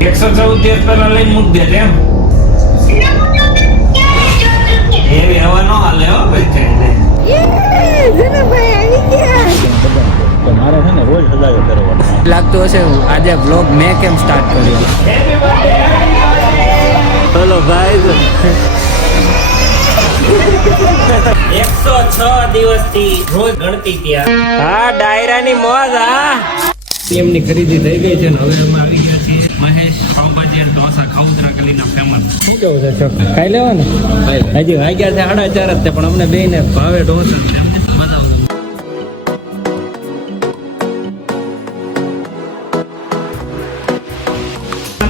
114 દિવસ પહેલા લઈને મૂકી દે એમ એવી હવા નો હાલે હો મારે છે ને રોજ હજારો કરવાનો લાગતું હશે આજે બ્લોગ મેં કેમ સ્ટાર્ટ કર્યો. ચલો ભાઈ 106 દિવસથી રોજ ગણતી ત્યાં હા ડાયરાની મોજ. હા એમની ખરીદી થઈ ગઈ છે ને હવે અમે આવી ગયા છીએ મહેશ પાવભાજી અને ઢોસા ખાઉદરા ગલીના ફેમસ. શું કેવું છે છોકરા ખાઈ લેવાનું? હજી વાગ્યા છે 4:30 જ તે પણ અમને બેયને ભાવે ઢોસા.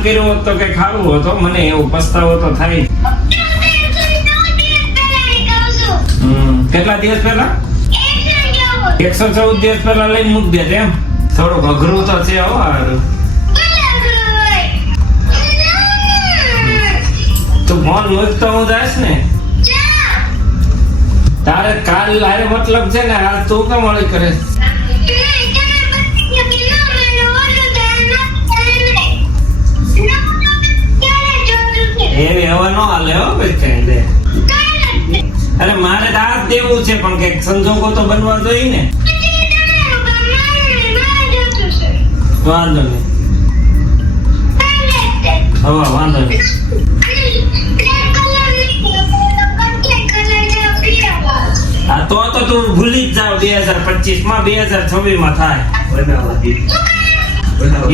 કર્યું હોત તો કઈ ખાવું હતો મને એવું પસ્તાવો તો થાય. કેટલા દિવસ પહેલા 114 દિવસ પહેલા લઈને મૂકી દે એમ થોડુંક અઘરું તો છે હો હારું. તું ફોન મૂકતો હું જાશ ને તારે કાલ લારે મતલબ છે ને આ તું કેમ મળી કરે એવી હવા નો હાલે હો ભાઈ. અરે મારે તો આ દેવું છે પણ કઈક સંજોગો તો બનવા જોઈએ ને. વાંધો નહીં હવે વાંધો નહીં. હા તો તું ભૂલી જ જાવ 2025 માં 2026 માં થાય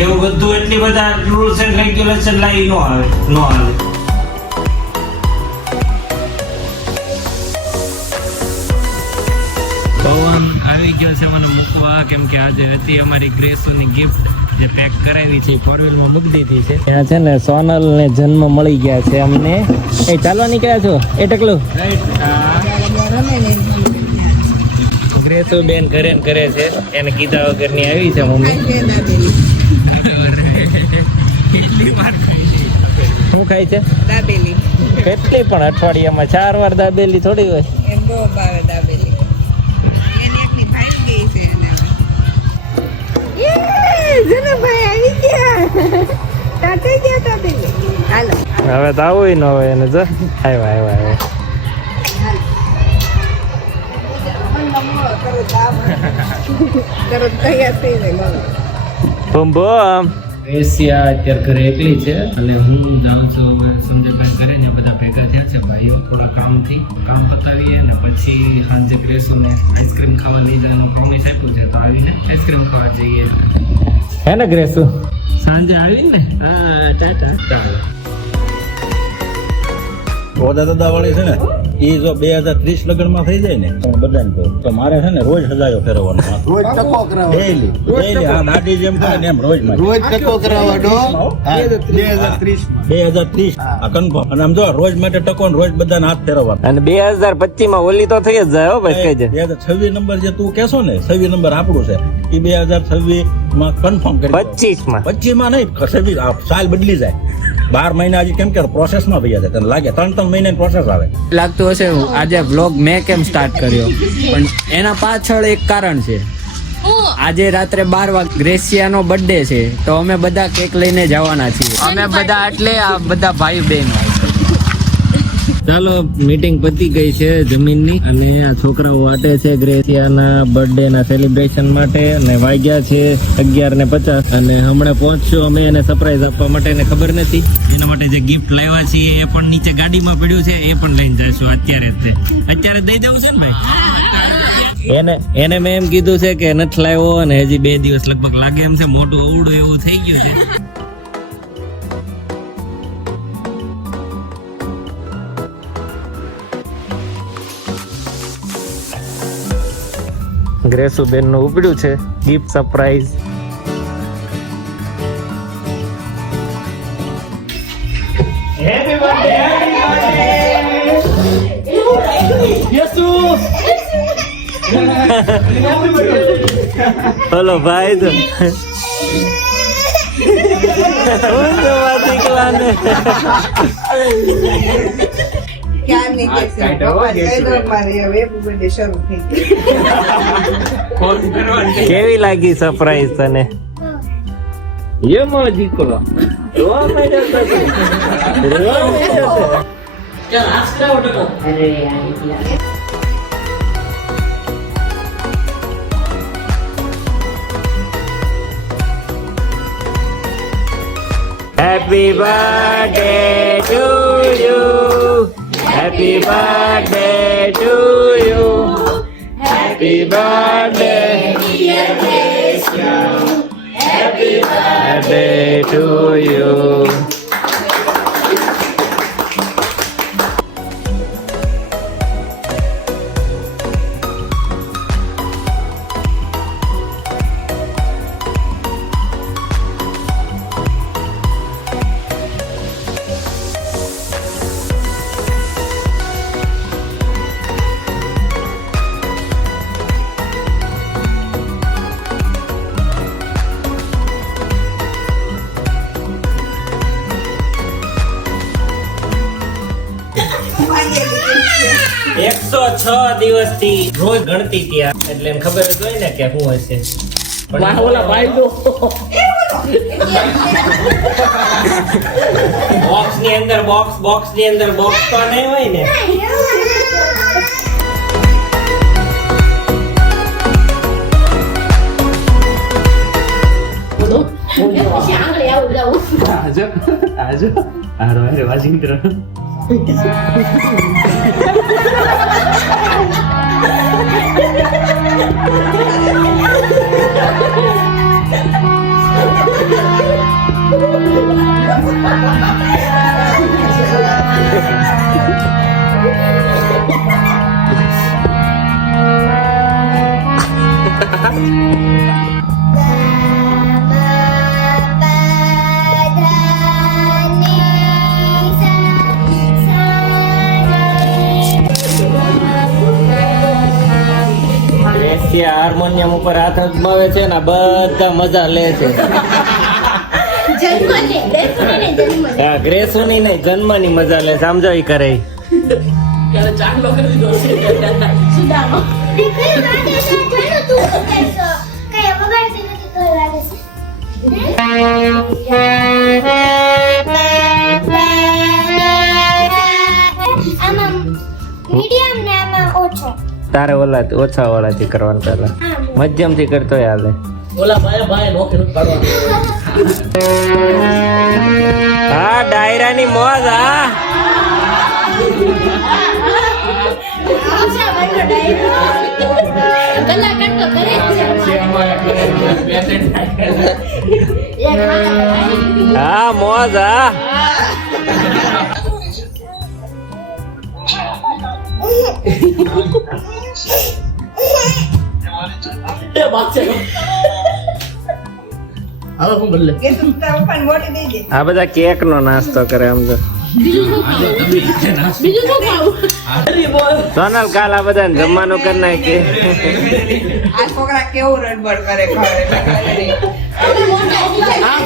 એવું બધું. એટલી બધા રૂલ્સ એન્ડ રેગ્યુલેશન લાવી નો આવે નો આવે. પવન આવી ગયો છે મને મૂકવા કેમ કે આજે હતી અમારી ગ્રેસોની ગિફ્ટ જે પેક કરાવી છે 4-wheelમાં મૂકી દીધી છે. ત્યાં છે ને સોનલ ને જન્મ મળી ગયા છે અમને. એ ચાલવા નીકળ્યા છો એ ટકલું ગ્રેસો બેન ઘરે ને કરે છે એને કીધા વગરની આવી છે મમ્મી. શું ખાય છે? દાબેલી. કેટલી પણ અઠવાડિયામાં 4 વાર દાબેલી થોડી હોય. એમ બહુ ભાવે દાબેલી. એને એકની ભાઈ ગઈ છે એને હવે. જનભાઈ આવી ગયા. તાતે ગયા દાબેલી. હાલો. હવે તો આવું ન હોય એને જો આવ્યા તરત તૈયાર થઈ જાય. બમ બમ. એશિયા અત્યારે ઘરે એકલી છે અને હું જાઉં છું સંજયભાઈ ઘરે ને બધા ભેગા થયા છે ભાઈઓ થોડા કામ પતાવીએ ને પછી સાંજે ગ્રેસોને આઈસ્ક્રીમ ખાવા લઈ જવાનું પ્રોમિસ આપ્યું છે તો આવીને આઈસ્ક્રીમ ખાવા જઈએ હે ને ગ્રેસુ સાંજે આવીને હા ટાટા ચાલો. દાદા વાળી છે ને એ જો 2030 લગ્નમાં થઈ જાય ને બધાને કહું તો મારે છે ને રોજ હજારો ફેરવવાનો રોજ ટકો કરાવવાનો ડેઈલી આ દાદી જેમ કરે ને એમ રોજ રોજ ટકો કરાવવાનો 2030 આ કન્ફર્મ. અને આમ જો રોજ માટે ટકો ને રોજ બધાને હાથ ફેરવવાનો. અને 2025 માં ઓલી તો થઈ જ જાય હો ભાઈ કહેજે. 2026 નંબર જે તું કહેશો ને 26 નંબર આપણું છે એ 2026 માં કન્ફર્મ કરી 25 માં 25 માં નહીં 26 સાલ બદલી જાય 12 મહિના હજી કેમ કે પ્રોસેસમાં થઈ જાય તને લાગે 3 મહિનાની પ્રોસેસ આવે. લાગતું હશે આજે વ્લોગ મેં કેમ સ્ટાર્ટ કર્યો પણ એના પાછળ એક કારણ છે. આજે રાત્રે 12 વાગે ગ્રેસિયાનો બર્થડે છે તો અમે બધા કેક લઈને જવાના છીએ. અમે બધા એટલે આ બધા ભાઈ બહેનો. ચાલો મીટિંગ પતી ગઈ છે જમીનની અને આ છોકરાઓ વાટે છે ગ્રેસિયાના બર્થડે ના સેલિબ્રેશન માટે અને વાગ્યા છે 11:50 અને હમણાં પહોંચશું અમે એને સરપ્રાઈઝ આપવા માટે. એને ખબર નથી એના માટે જે ગિફ્ટ લાવ્યા છીએ એ પણ નીચે ગાડીમાં પડ્યું છે એ પણ લઈને જઈશું અત્યારે દઈ દેવું છે ને ભાઈ. એને મેં એમ કીધું છે કે નથી લાવ્યો અને હજી 2 દિવસ લગભગ લાગે એમ છે. મોટું અવડું એવું થઈ ગયું છે. ગ્રેસુ બેન નું ઉપડ્યું છે gift surprise. Happy birthday Yesu hello ભાઈ તો ક્યારની કે છે પપ્પા કહી દો મારી હવે બર્થડે શરૂ થઈ ગઈ. કેવી લાગી સરપ્રાઈઝ તને? ये मारो દીકરો રોવા માંડ્યો તો રોવા માંડ્યો તો ચાલ આસ્તા ઉઠો અરે યાર Happy birthday to you. Happy birthday to you. Happy birthday, dear Gracia. Happy birthday to you. એકસો 6 દિવસથી રોજ ગણતી ત્યાં એટલે એમ ખબર જ હોય ને કે શું હશે પણ ઓલા ભાઈ તો બોક્સ ની અંદર બોક્સ તો નહીં હોય ને આજો આરો વાજિંદ્ર હાર્મોનિયમ ઉપર હાથ અજમાવે છે ને બધા મજા લે છે ગ્રેસોની નહીં જન્મની મજા લે સમજાવી કરે મીડિયમ ને આમાં ઓછો તારે ઓલા ઓછા વાળાથી કરવાનું પેલા મધ્યમ થી કરતો હાલે હા ડાયરાની મોજ હા હા મોજ હા આ બધા કેક નો નાસ્તો કરે આમ તો સોનલ કાલ આ બધા જમવાનું કરી નાખે આ છોકરા કેવું રડબડ કરે આ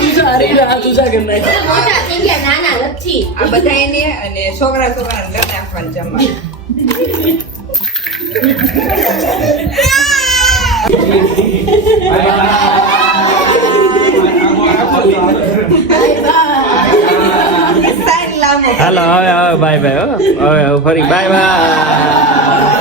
બધા એને અને છોકરા ઘર નાખવાનું જમવાનું હાલો હવે બાય બાય હવે ફરી બાય બાય